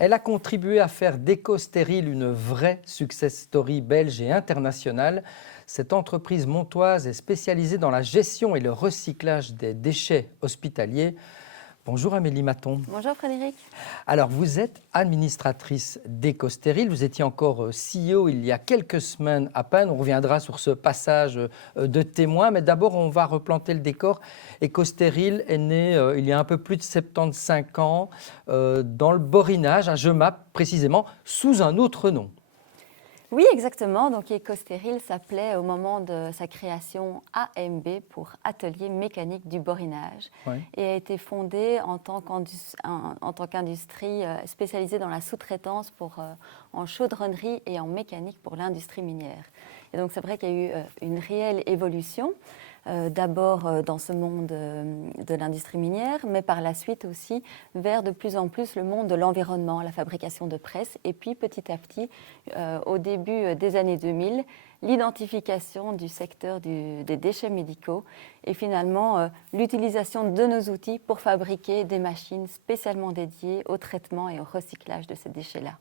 Elle a contribué à faire d'EcoStéril une vraie success story belge et internationale. Cette entreprise montoise est spécialisée dans la gestion et le recyclage des déchets hospitaliers. Bonjour Amélie Maton. Bonjour Frédéric. Alors vous êtes administratrice d'EcoStéril, vous étiez encore CEO il y a quelques semaines à peine. On reviendra sur ce passage de témoin, mais d'abord on va replanter le décor. EcoStéril est né il y a un peu plus de 75 ans dans le Borinage, à Jemappes précisément, sous un autre nom. Oui, exactement. Donc EcoStéril s'appelait au moment de sa création AMB pour Atelier Mécanique du Borinage et a été fondé en tant qu'industrie spécialisée dans la sous-traitance en chaudronnerie et en mécanique pour l'industrie minière. Et donc c'est vrai qu'il y a eu une réelle évolution. D'abord dans ce monde de l'industrie minière, mais par la suite aussi vers de plus en plus le monde de l'environnement, la fabrication de presse, et puis petit à petit, au début des années 2000, l'identification du secteur des déchets médicaux et finalement l'utilisation de nos outils pour fabriquer des machines spécialement dédiées au traitement et au recyclage de ces déchets-là.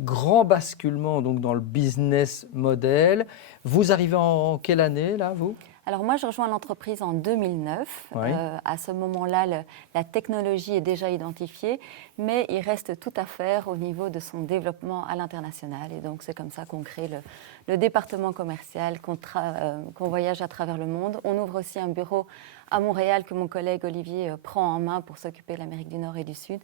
Grand basculement donc dans le business model. Vous arrivez en quelle année là, vous ? Alors moi, je rejoins l'entreprise en 2009. Oui. À ce moment-là, la technologie est déjà identifiée, mais il reste tout à faire au niveau de son développement à l'international. Et donc, c'est comme ça qu'on crée le département commercial, qu'on voyage à travers le monde. On ouvre aussi un bureau à Montréal que mon collègue Olivier prend en main pour s'occuper de l'Amérique du Nord et du Sud.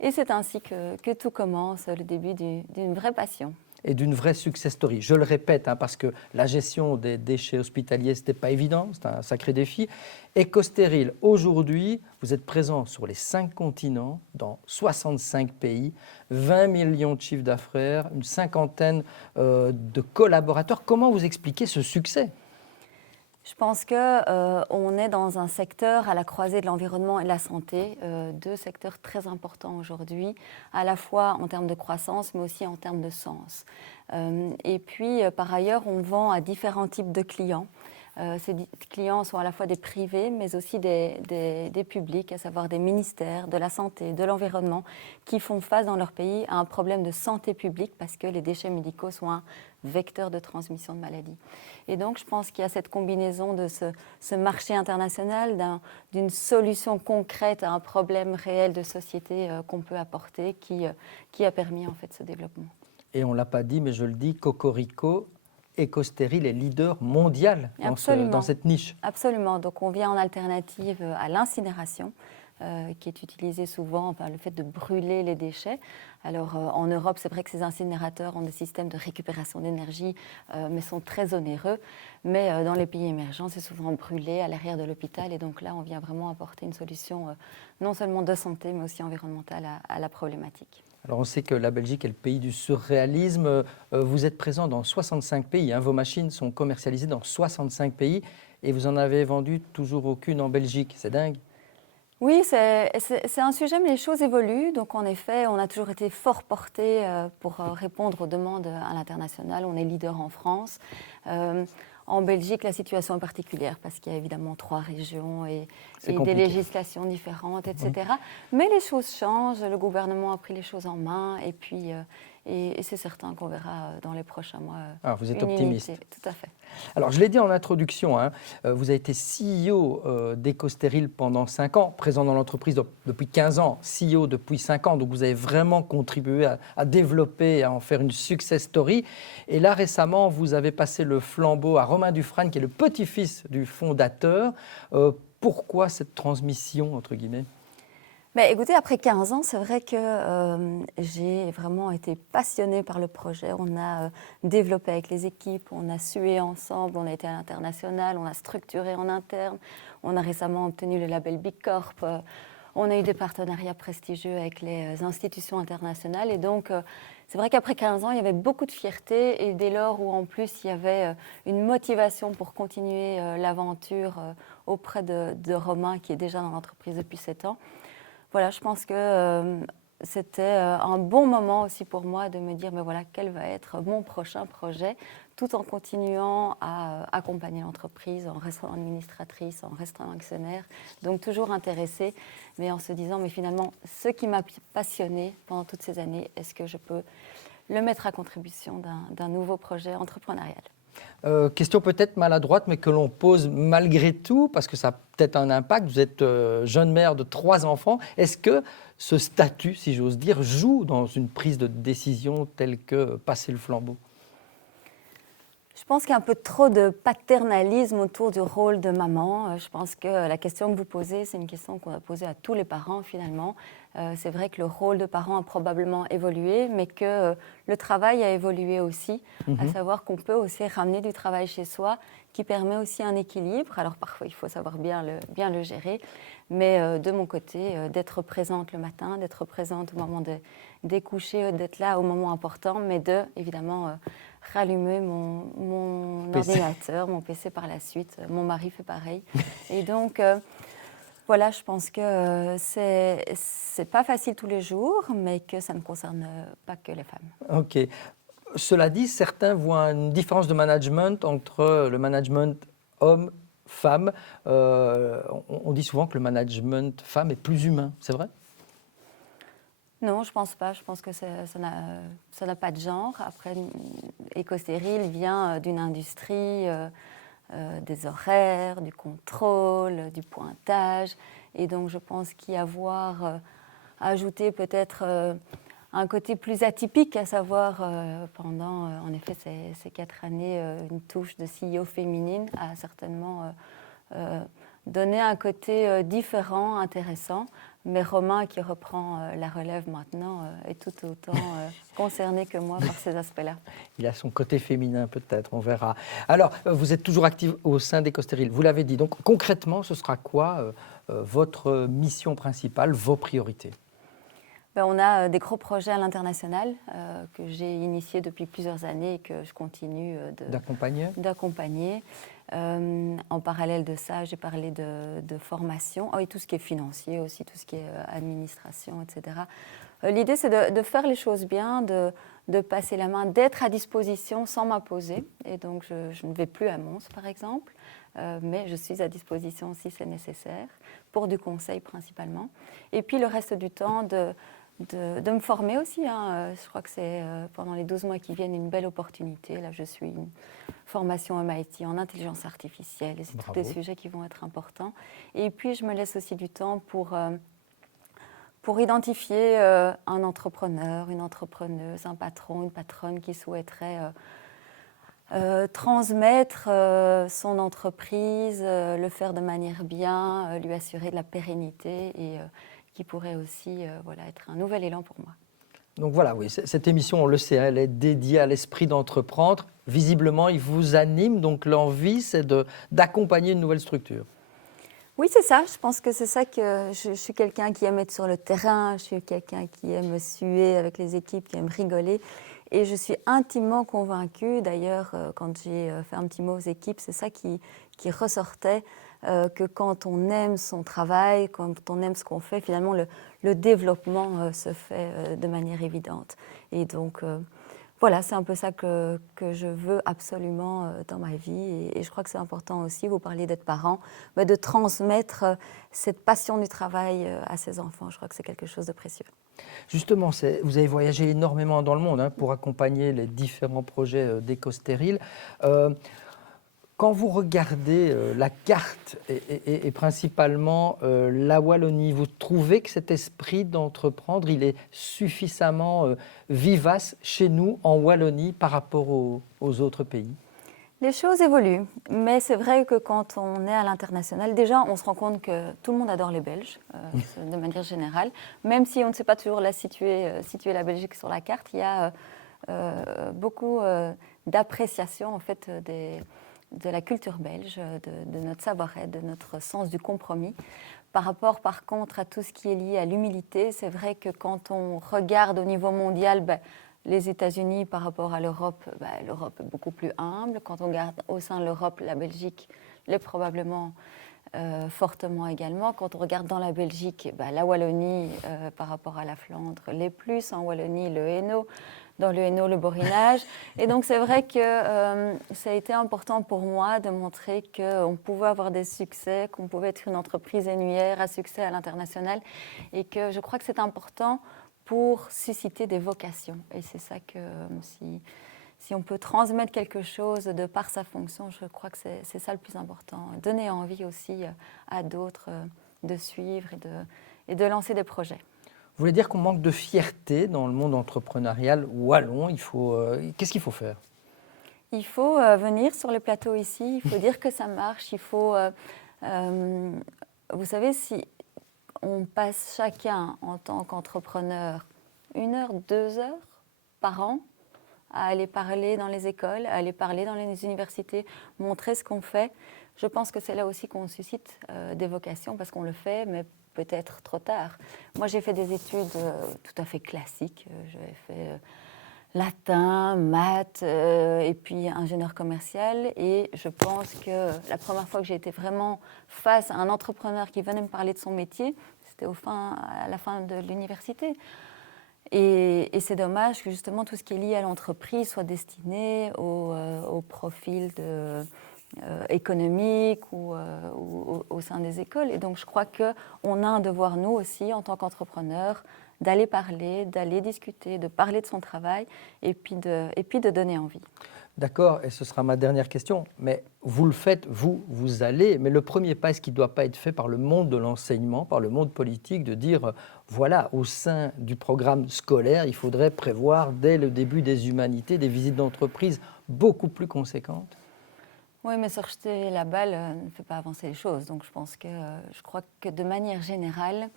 Et c'est ainsi que tout commence, le début d'une vraie passion. Et d'une vraie success story. Je le répète, parce que la gestion des déchets hospitaliers, ce n'était pas évident, c'est un sacré défi. EcoStéril, aujourd'hui, vous êtes présent sur les 5 continents, dans 65 pays, 20 millions de chiffres d'affaires, une cinquantaine de collaborateurs. Comment vous expliquez ce succès ? Je pense qu'on est dans un secteur à la croisée de l'environnement et de la santé, deux secteurs très importants aujourd'hui, à la fois en termes de croissance, mais aussi en termes de sens. Et puis, par ailleurs, on vend à différents types de clients. Ces clients sont à la fois des privés, mais aussi des publics, à savoir des ministères de la santé, de l'environnement, qui font face dans leur pays à un problème de santé publique parce que les déchets médicaux sont un vecteur de transmission de maladies. Et donc, je pense qu'il y a cette combinaison de ce marché international, d'une solution concrète à un problème réel de société qu'on peut apporter qui a permis en fait ce développement. Et on ne l'a pas dit, mais je le dis, Cocorico, EcoStéril est leader mondial dans cette niche. Absolument. Donc, on vient en alternative à l'incinération, qui est utilisée souvent, le fait de brûler les déchets. Alors, en Europe, c'est vrai que ces incinérateurs ont des systèmes de récupération d'énergie, mais sont très onéreux. Mais dans les pays émergents, c'est souvent brûlé à l'arrière de l'hôpital. Et donc là, on vient vraiment apporter une solution non seulement de santé, mais aussi environnementale à la problématique. Alors on sait que la Belgique est le pays du surréalisme. Vous êtes présent dans 65 pays. Vos machines sont commercialisées dans 65 pays et vous en avez vendu toujours aucune en Belgique. C'est dingue. Oui, c'est un sujet, mais les choses évoluent. Donc en effet, on a toujours été fort porté pour répondre aux demandes à l'international. On est leader en France. En Belgique, la situation est particulière parce qu'il y a évidemment 3 régions et des législations différentes, etc. Oui. Mais les choses changent, le gouvernement a pris les choses en main et puis et c'est certain qu'on verra dans les prochains mois. Alors vous êtes optimiste. Unité. Tout à fait. Alors je l'ai dit en introduction, vous avez été CEO d'EcoStéril pendant 5 ans, présent dans l'entreprise depuis 15 ans, CEO depuis 5 ans, donc vous avez vraiment contribué à développer, à en faire une success story. Et là récemment, vous avez passé le flambeau à Romain Dufrane, qui est le petit-fils du fondateur. Pourquoi cette transmission, entre guillemets ? Écoutez, après 15 ans, c'est vrai que j'ai vraiment été passionnée par le projet. On a développé avec les équipes, on a sué ensemble, on a été à l'international, on a structuré en interne. On a récemment obtenu le label Big Corp. On a eu des partenariats prestigieux avec les institutions internationales. Et donc, c'est vrai qu'après 15 ans, il y avait beaucoup de fierté. Et dès lors où, en plus, il y avait une motivation pour continuer l'aventure auprès de Romain, qui est déjà dans l'entreprise depuis 7 ans, voilà, je pense que c'était un bon moment aussi pour moi de me dire, mais voilà, quel va être mon prochain projet, tout en continuant à accompagner l'entreprise, en restant administratrice, en restant actionnaire, donc toujours intéressée, mais en se disant, mais finalement, ce qui m'a passionné pendant toutes ces années, est-ce que je peux le mettre à contribution d'un nouveau projet entrepreneurial? Question peut-être maladroite, mais que l'on pose malgré tout, parce que ça a peut-être un impact. Vous êtes jeune mère de 3 enfants. Est-ce que ce statut, si j'ose dire, joue dans une prise de décision telle que passer le flambeau? Je pense qu'il y a un peu trop de paternalisme autour du rôle de maman. Je pense que la question que vous posez, c'est une question qu'on a posée à tous les parents finalement. C'est vrai que le rôle de parent a probablement évolué, mais que le travail a évolué aussi, à savoir qu'on peut aussi ramener du travail chez soi, qui permet aussi un équilibre. Alors parfois, il faut savoir bien le gérer, mais de mon côté, d'être présente le matin, d'être présente au moment des couchers, d'être là au moment important, mais de, évidemment, rallumer mon ordinateur, mon PC par la suite. Mon mari fait pareil. Et donc, voilà, je pense que c'est pas facile tous les jours, mais que ça ne concerne pas que les femmes. Ok. Cela dit, certains voient une différence de management entre le management homme-femme. On dit souvent que le management femme est plus humain, c'est vrai? Non, je pense pas. Je pense que ça n'a pas de genre. Après, Ecostérile vient d'une industrie, des horaires, du contrôle, du pointage. Et donc, je pense qu'y avoir ajouté peut-être un côté plus atypique, à savoir pendant, en effet, ces 4 années, une touche de CEO féminine a certainement donné un côté différent, intéressant. Mais Romain, qui reprend la relève maintenant, est tout autant concerné que moi par ces aspects-là. Il a son côté féminin peut-être, on verra. Alors, vous êtes toujours active au sein d'Ecostérile, vous l'avez dit. Donc concrètement, ce sera quoi votre mission principale, vos priorités? On a des gros projets à l'international que j'ai initiés depuis plusieurs années et que je continue d'accompagner. En parallèle de ça, j'ai parlé de formation, et tout ce qui est financier aussi, tout ce qui est administration, etc. L'idée, c'est de faire les choses bien, de passer la main, d'être à disposition sans m'imposer. Et donc, je ne vais plus à Mons, par exemple, mais je suis à disposition si c'est nécessaire, pour du conseil principalement. Et puis, le reste du temps, de me former aussi. Je crois que c'est pendant les 12 mois qui viennent une belle opportunité. Là, je suis une formation MIT en intelligence artificielle. Et c'est tous des sujets qui vont être importants. Et puis, je me laisse aussi du temps pour identifier un entrepreneur, une entrepreneuse, un patron, une patronne qui souhaiterait transmettre son entreprise, le faire de manière bien, lui assurer de la pérennité et qui pourrait aussi être un nouvel élan pour moi. Donc voilà, oui, cette émission, on le sait, elle est dédiée à l'esprit d'entreprendre. Visiblement, il vous anime, donc l'envie, c'est d'accompagner une nouvelle structure. Oui, c'est ça. Je pense que c'est ça que je suis quelqu'un qui aime être sur le terrain, je suis quelqu'un qui aime suer avec les équipes, qui aime rigoler. Et je suis intimement convaincue, d'ailleurs, quand j'ai fait un petit mot aux équipes, c'est ça qui ressortait, que quand on aime son travail, quand on aime ce qu'on fait, finalement, le développement se fait de manière évidente. Et donc, voilà, c'est un peu ça que je veux absolument dans ma vie. Et je crois que c'est important aussi, vous parliez d'être parent, mais de transmettre cette passion du travail à ses enfants. Je crois que c'est quelque chose de précieux. Justement, vous avez voyagé énormément dans le monde pour accompagner les différents projets d'Ecostérile. Quand vous regardez la carte et principalement la Wallonie, vous trouvez que cet esprit d'entreprendre, il est suffisamment vivace chez nous en Wallonie par rapport aux autres pays? Les choses évoluent, mais c'est vrai que quand on est à l'international, déjà on se rend compte que tout le monde adore les Belges, de manière générale. Même si on ne sait pas toujours situer la Belgique sur la carte, il y a beaucoup d'appréciation en fait de la culture belge, de notre savoir-être, de notre sens du compromis. Par rapport, par contre, à tout ce qui est lié à l'humilité, c'est vrai que quand on regarde au niveau mondial, les États-Unis par rapport à l'Europe, l'Europe est beaucoup plus humble. Quand on regarde au sein de l'Europe, la Belgique l'est probablement fortement également. Quand on regarde dans la Belgique, la Wallonie par rapport à la Flandre, les plus, en Wallonie, le Hainaut, dans le Hainaut, le borinage. Et donc c'est vrai que ça a été important pour moi de montrer qu'on pouvait avoir des succès, qu'on pouvait être une entreprise annuaire à succès à l'international, et que je crois que c'est important pour susciter des vocations. Et c'est ça que si on peut transmettre quelque chose de par sa fonction, je crois que c'est ça le plus important. Donner envie aussi à d'autres de suivre et de lancer des projets. Vous voulez dire qu'on manque de fierté dans le monde entrepreneurial wallon. Qu'est-ce qu'il faut faire? Il faut venir sur le plateau ici, il faut dire que ça marche, il faut... vous savez, si on passe chacun en tant qu'entrepreneur 1 heure, 2 heures par an à aller parler dans les écoles, à aller parler dans les universités, montrer ce qu'on fait. Je pense que c'est là aussi qu'on suscite des vocations parce qu'on le fait, mais peut-être trop tard. Moi, j'ai fait des études tout à fait classiques. J'avais fait latin, maths et puis ingénieur commercial. Et je pense que la première fois que j'ai été vraiment face à un entrepreneur qui venait me parler de son métier, c'était à la fin de l'université. Et c'est dommage que justement tout ce qui est lié à l'entreprise soit destiné au profil économique ou au sein des écoles. Et donc je crois qu'on a un devoir, nous aussi, en tant qu'entrepreneurs, d'aller parler, d'aller discuter, de parler de son travail et puis de donner envie. D'accord, et ce sera ma dernière question, mais vous le faites, vous allez, mais le premier pas, est-ce qu'il ne doit pas être fait par le monde de l'enseignement, par le monde politique, de dire, voilà, au sein du programme scolaire, il faudrait prévoir dès le début des humanités des visites d'entreprise beaucoup plus conséquentes? Oui, mais se rejeter la balle ne fait pas avancer les choses, donc je crois que de manière générale,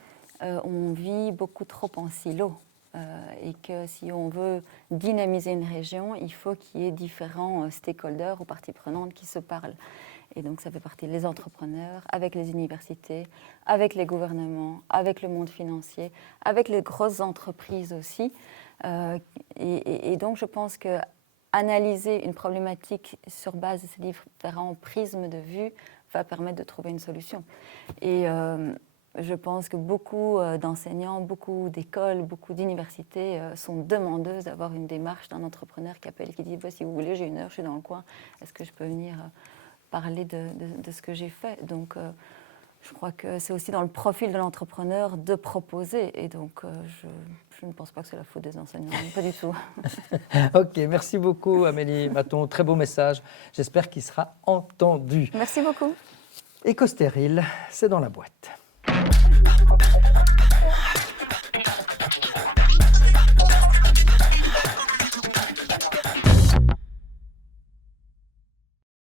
on vit beaucoup trop en silo. Et que si on veut dynamiser une région, il faut qu'il y ait différents stakeholders ou parties prenantes qui se parlent. Et donc ça fait partie des entrepreneurs, avec les universités, avec les gouvernements, avec le monde financier, avec les grosses entreprises aussi. Et donc je pense qu'analyser une problématique sur base de ces différents prismes de vue va permettre de trouver une solution. Et je pense que beaucoup d'enseignants, beaucoup d'écoles, beaucoup d'universités sont demandeuses d'avoir une démarche d'un entrepreneur qui appelle et qui dit « si vous voulez, j'ai 1 heure, je suis dans le coin, est-ce que je peux venir parler de ce que j'ai fait ?» Donc, je crois que c'est aussi dans le profil de l'entrepreneur de proposer. Et donc, je ne pense pas que c'est la faute des enseignants, pas du tout. Ok, merci beaucoup Amélie Maton, très beau message. J'espère qu'il sera entendu. Merci beaucoup. Éco-Stérile, c'est dans la boîte.